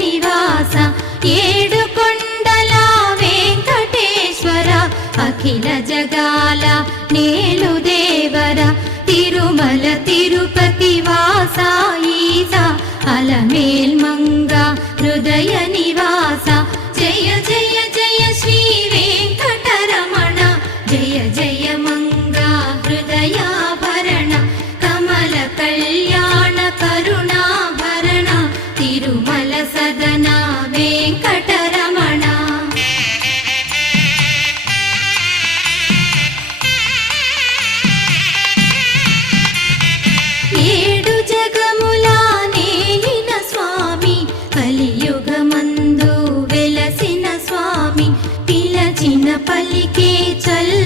నివాస ఏడు కొండల వెంకటేశ్వర అఖిల జగాల నేలు దేవర తిరుమల తిరుపతి వాస ఈస అలమేల్ మంగ హృదయ నివాస జయ జయ జయ శ్రీ వెంకటరమణ జయ జయ మంగ హృదయాభరణ కమల కళ్యాణ కరుణాభరణ తిరుమల సదన వెంకటరమణ ఏడు జగముల నేలిన స్వామి కలియుగమందు వెలసిన స్వామి పిలచిన పలికే చల్